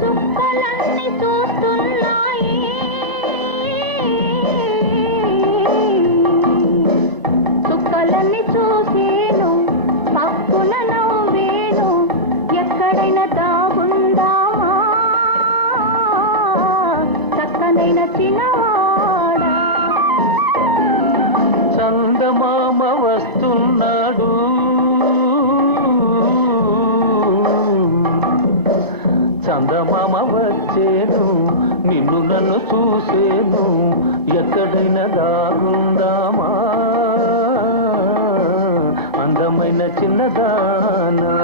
చుక్కలన్నీ చూస్తున్నాయి చుక్కలన్నీ చూసేను పక్కున నవ్వేను ఎక్కడైనా దాగుందామా చక్కనైన చిన్నవాడా చందమామ వస్తున్నాడు చందమామ వచ్చేను నిన్ను నన్ను చూసేను ఎక్కడైనా దాగుందామా అందమైన చిన్నదానా